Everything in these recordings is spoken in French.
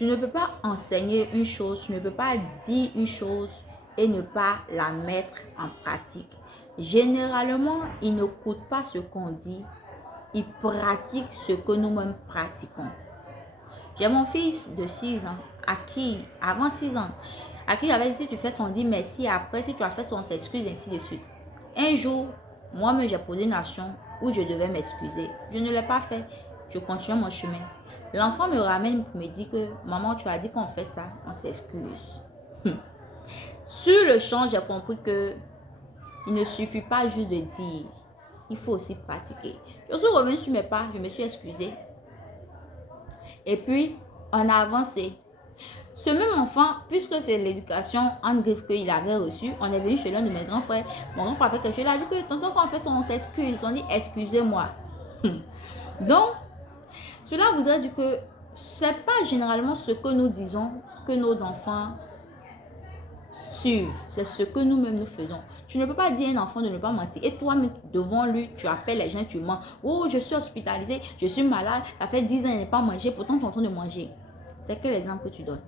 Tu ne peux pas enseigner une chose, tu ne peux pas dire une chose et ne pas la mettre en pratique. Généralement, ils n'écoutent pas ce qu'on dit, ils pratiquent ce que nous-mêmes pratiquons. J'ai mon fils de 6 ans, avant 6 ans, à qui j'avais dit si tu fais son dit merci, après si tu as fait son s'excuse, ainsi de suite. Un jour, moi-même j'ai posé une action où je devais m'excuser. Je ne l'ai pas fait, je continue mon chemin. L'enfant me ramène pour me dire que maman, tu as dit qu'on fait ça, on s'excuse. Sur le champ, j'ai compris que il ne suffit pas juste de dire, il faut aussi pratiquer. Je suis revenue sur mes pas, je me suis excusée. Et puis, on a avancé. Ce même enfant, puisque c'est l'éducation en griffe qu'il avait reçue, on est venu chez l'un de mes grands frères. Mon grand frère a fait quelque chose, il a dit que tonton, quand on fait ça, on s'excuse. On dit excusez-moi. Donc, cela voudrait dire que ce n'est pas généralement ce que nous disons que nos enfants suivent. C'est ce que nous-mêmes nous faisons. Tu ne peux pas dire à un enfant de ne pas mentir. Et toi, devant lui, tu appelles les gens, tu mens. Oh, je suis hospitalisé, je suis malade, ça fait 10 ans, il n'a pas mangé, pourtant tu es en train de manger. C'est quel exemple que tu donnes?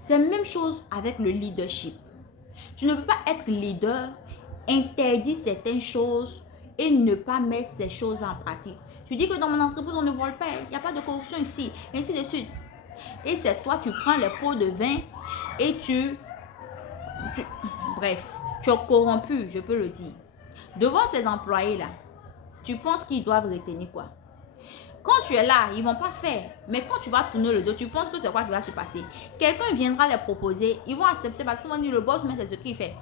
C'est la même chose avec le leadership. Tu ne peux pas être leader, interdire certaines choses et ne pas mettre ces choses en pratique. Tu dis que dans mon entreprise, on ne vole pas, il n'y a pas de corruption ici, ainsi de suite. Et c'est toi, tu prends les pots de vin et bref, tu es corrompu, je peux le dire. Devant ces employés-là, tu penses qu'ils doivent retenir quoi? Quand tu es là, ils ne vont pas faire. Mais quand tu vas tourner le dos, tu penses que c'est quoi qui va se passer? Quelqu'un viendra les proposer, ils vont accepter parce qu'ils vont dire le boss, mais c'est ce qu'il fait.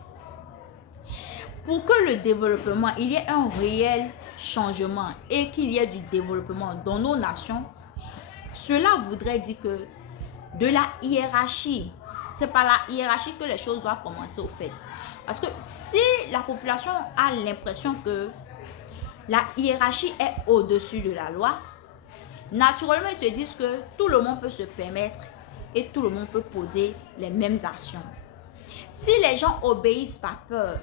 Pour que le développement, il y ait un réel changement et qu'il y ait du développement dans nos nations, cela voudrait dire que de la hiérarchie, c'est par la hiérarchie que les choses doivent commencer au fait. Parce que si la population a l'impression que la hiérarchie est au-dessus de la loi, naturellement, ils se disent que tout le monde peut se permettre et tout le monde peut poser les mêmes actions. Si les gens obéissent par peur,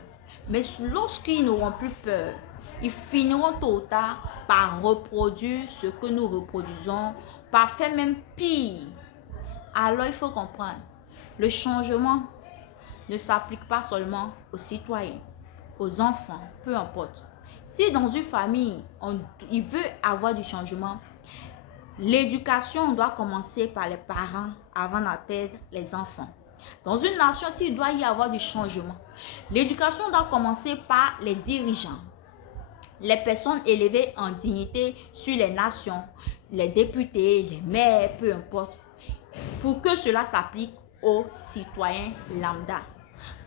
mais lorsqu'ils n'auront plus peur, ils finiront tôt ou tard par reproduire ce que nous reproduisons, par faire même pire. Alors, il faut comprendre, le changement ne s'applique pas seulement aux citoyens, aux enfants, peu importe. Si dans une famille, il veut avoir du changement, l'éducation doit commencer par les parents avant d'atteindre les enfants. Dans une nation, s'il doit y avoir du changement, l'éducation doit commencer par les dirigeants, les personnes élevées en dignité sur les nations, les députés, les maires, peu importe, pour que cela s'applique aux citoyens lambda.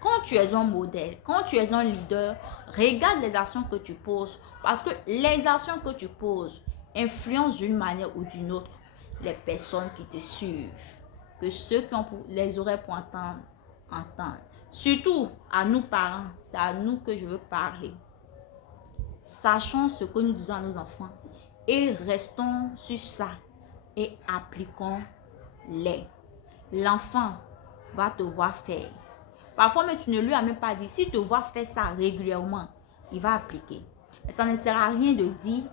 Quand tu es un modèle, quand tu es un leader, regarde les actions que tu poses, parce que les actions que tu poses influencent d'une manière ou d'une autre les personnes qui te suivent. Que ceux qui ont les oreilles pour entendre, entendent. Surtout à nous parents, c'est à nous que je veux parler. Sachons ce que nous disons à nos enfants et restons sur ça et appliquons-les. L'enfant va te voir faire. Parfois, mais tu ne lui as même pas dit. S'il te voit faire ça régulièrement, il va appliquer. Mais ça ne sert à rien de dire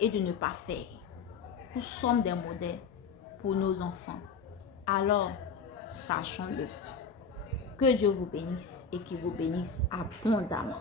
et de ne pas faire. Nous sommes des modèles pour nos enfants. Alors, sachons-le. Que Dieu vous bénisse et qu'il vous bénisse abondamment.